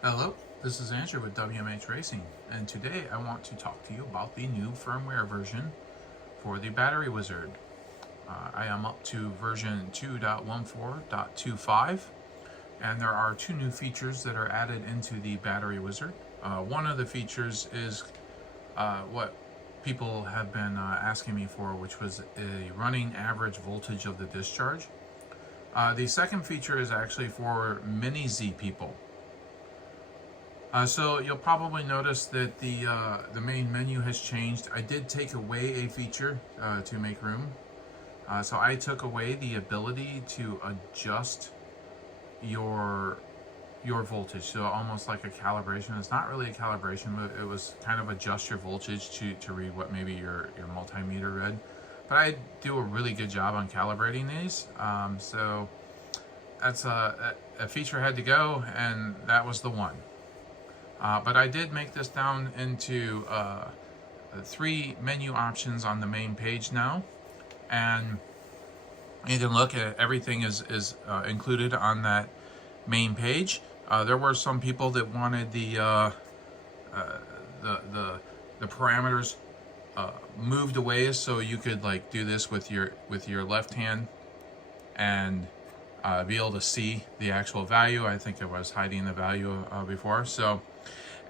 Hello, this is Andrew with WMH Racing, and today I want to talk to you about the new firmware version for the Battery Wizard. I am up to version 2.14.25, and there are two new features that are added into the Battery Wizard. One of the features is what people have been asking me for, which was a running average voltage of the discharge. The second feature is actually for Mini Z people. So you'll probably notice that the main menu has changed. I did take away a feature to make room. So I took away the ability to adjust your voltage. So almost like a calibration. It's not really a calibration, but it was kind of adjust your voltage to read what maybe your multimeter read. But I do a really good job on calibrating these. So that's a feature had to go, and that was the one. But I did make this down into three menu options on the main page now, and you can look at everything is included on that main page. There were some people that wanted the parameters moved away, so you could like do this with your left hand and be able to see the actual value. I think I was hiding the value before. So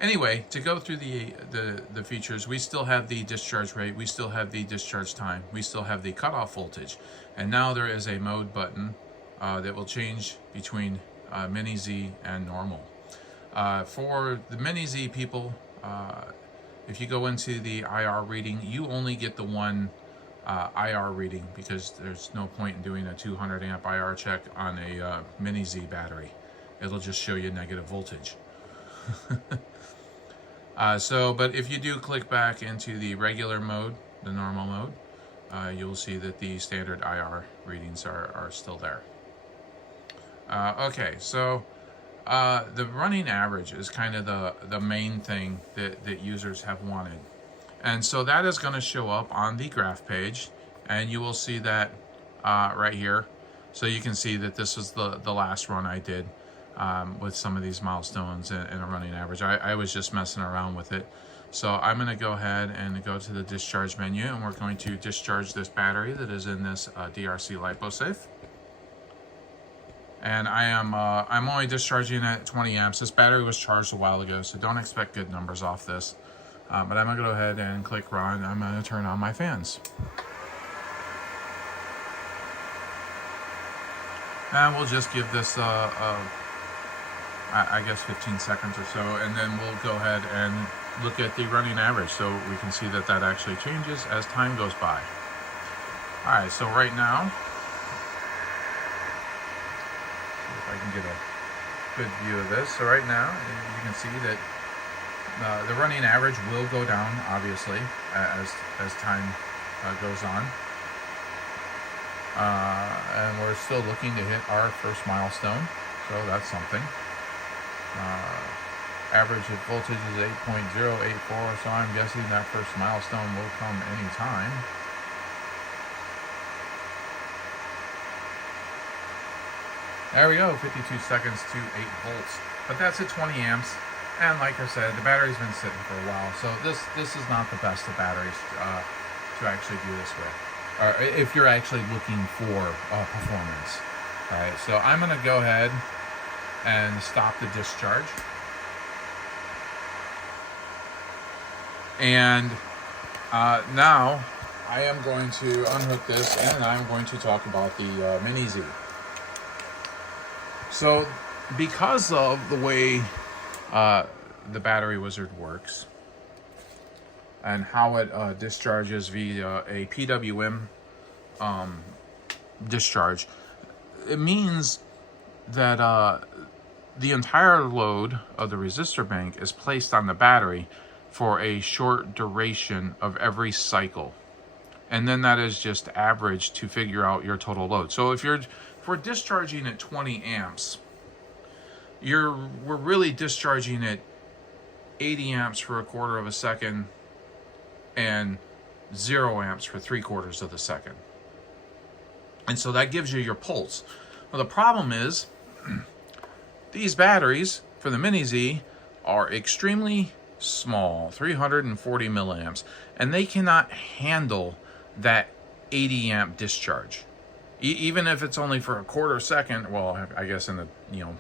anyway, to go through the features, we still have the discharge rate, we still have the discharge time, we still have the cutoff voltage, and now there is a mode button that will change between Mini Z and normal. For the Mini Z people, if you go into the IR reading, you only get the one IR reading, because there's no point in doing a 200 amp IR check on a Mini Z battery. It'll just show you negative voltage. But if you do click back into the regular mode, the normal mode, you'll see that the standard IR readings are still there. Okay, so the running average is kind of the main thing that users have wanted. And so that is going to show up on the graph page, and you will see that right here. So you can see that this was the last run I did with some of these milestones and a running average. I was just messing around with it. So I'm going to go ahead and go to the discharge menu, and we're going to discharge this battery that is in this DRC LipoSafe. And I'm only discharging at 20 amps. This battery was charged a while ago, so don't expect good numbers off this. But I'm going to go ahead and click run. I'm going to turn on my fans. And we'll just give this, I guess, 15 seconds or so, and then we'll go ahead and look at the running average, so we can see that that actually changes as time goes by. All right, so right now, if I can get a good view of this. So right now, you can see that the running average will go down, obviously, as time goes on. And we're still looking to hit our first milestone, so that's something. Average of voltage is 8.084, so I'm guessing that first milestone will come anytime. There we go, 52 seconds to 8 volts. But that's at 20 amps. And like I said, the battery's been sitting for a while, so this is not the best of batteries to actually do this with, or if you're actually looking for performance. All right, so I'm going to go ahead and stop the discharge. And now I am going to unhook this, and I'm going to talk about the Mini Z. So because of the way the Battery Wizard works and how it discharges via a PWM discharge, it means that the entire load of the resistor bank is placed on the battery for a short duration of every cycle, and then that is just averaged to figure out your total load. So if we're discharging at 20 amps, we're really discharging at 80 amps for a quarter of a second and 0 amps for 3/4 of a second. And so that gives you your pulse. Well, the problem is these batteries for the Mini Z are extremely small, 340 milliamps, and they cannot handle that 80 amp discharge. Even if it's only for a quarter second, well, I guess in a, you know,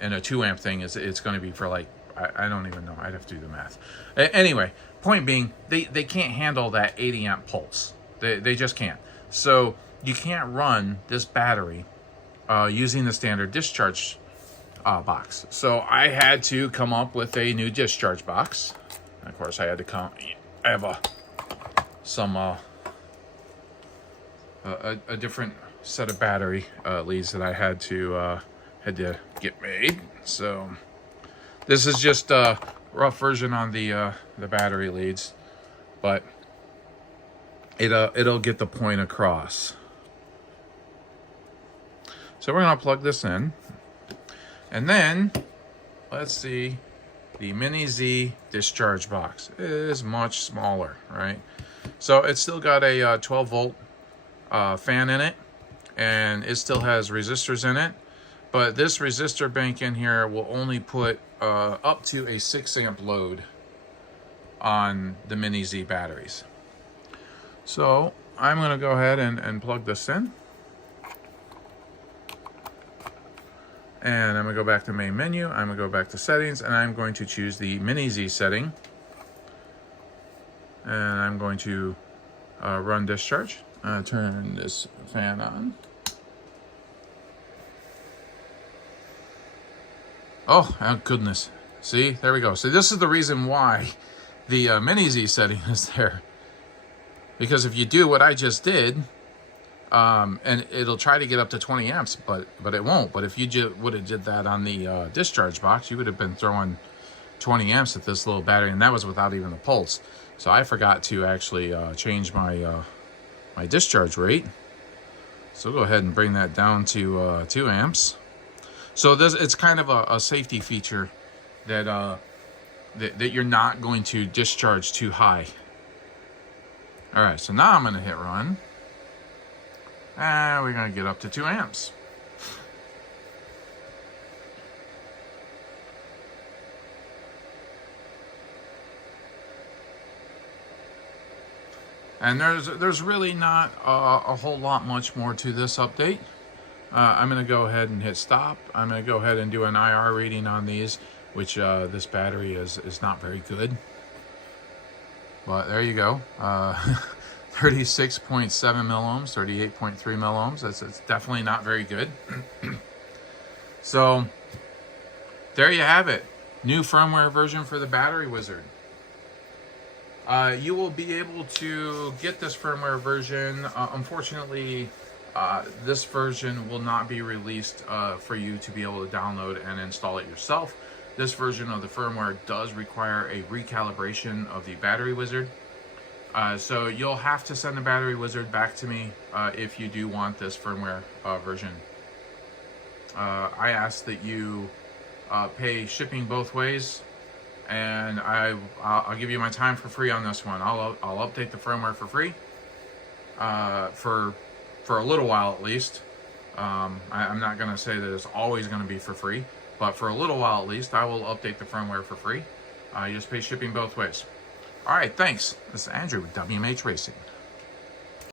in a 2 amp thing, it's going to be for like, I don't even know, I'd have to do the math. Anyway, point being, they can't handle that 80 amp pulse. They just can't. So you can't run this battery using the standard discharge box. So I had to come up with a new discharge box. And of course, I had to I have some a different set of battery leads that I had to get made. So this is just a rough version on the battery leads, but it'll get the point across. So we're gonna plug this in, and then let's see, the Mini Z discharge box is much smaller, right? So it's still got a 12 volt fan in it, and it still has resistors in it, but this resistor bank in here will only put up to a 6 amp load on the Mini Z batteries. So I'm going to go ahead and plug this in, and I'm going to go back to main menu. I'm going to go back to settings, and I'm going to choose the Mini Z setting, and I'm going to run discharge. Turn this fan on. Oh goodness. See, there we go. So this is the reason why the Mini Z setting is there. Because if you do what I just did, and it'll try to get up to 20 amps, but it won't. But if you would have did that on the discharge box, you would have been throwing 20 amps at this little battery, and that was without even a pulse. So I forgot to actually change my my discharge rate. So go ahead and bring that down to 2 amps. So it's kind of a safety feature that that you're not going to discharge too high. All right, so now I'm going to hit run, and we're going to get up to 2 amps. And there's really not a whole lot much more to this update. I'm going to go ahead and hit stop. I'm going to go ahead and do an IR reading on these, which this battery is not very good. But there you go. 36.7 milliohms, 38.3 milliohms. It's definitely not very good. So there you have it. New firmware version for the Battery Wizard. You will be able to get this firmware version. Unfortunately, this version will not be released for you to be able to download and install it yourself. This version of the firmware does require a recalibration of the Battery Wizard. So you'll have to send the Battery Wizard back to me if you do want this firmware version. I ask that you pay shipping both ways, and I'll give you my time for free on this one. I'll update the firmware for free for a little while at least. I'm not going to say that it's always going to be for free, but for a little while at least, I will update the firmware for free. You just pay shipping both ways. All right, thanks. This is Andrew with WMH Racing.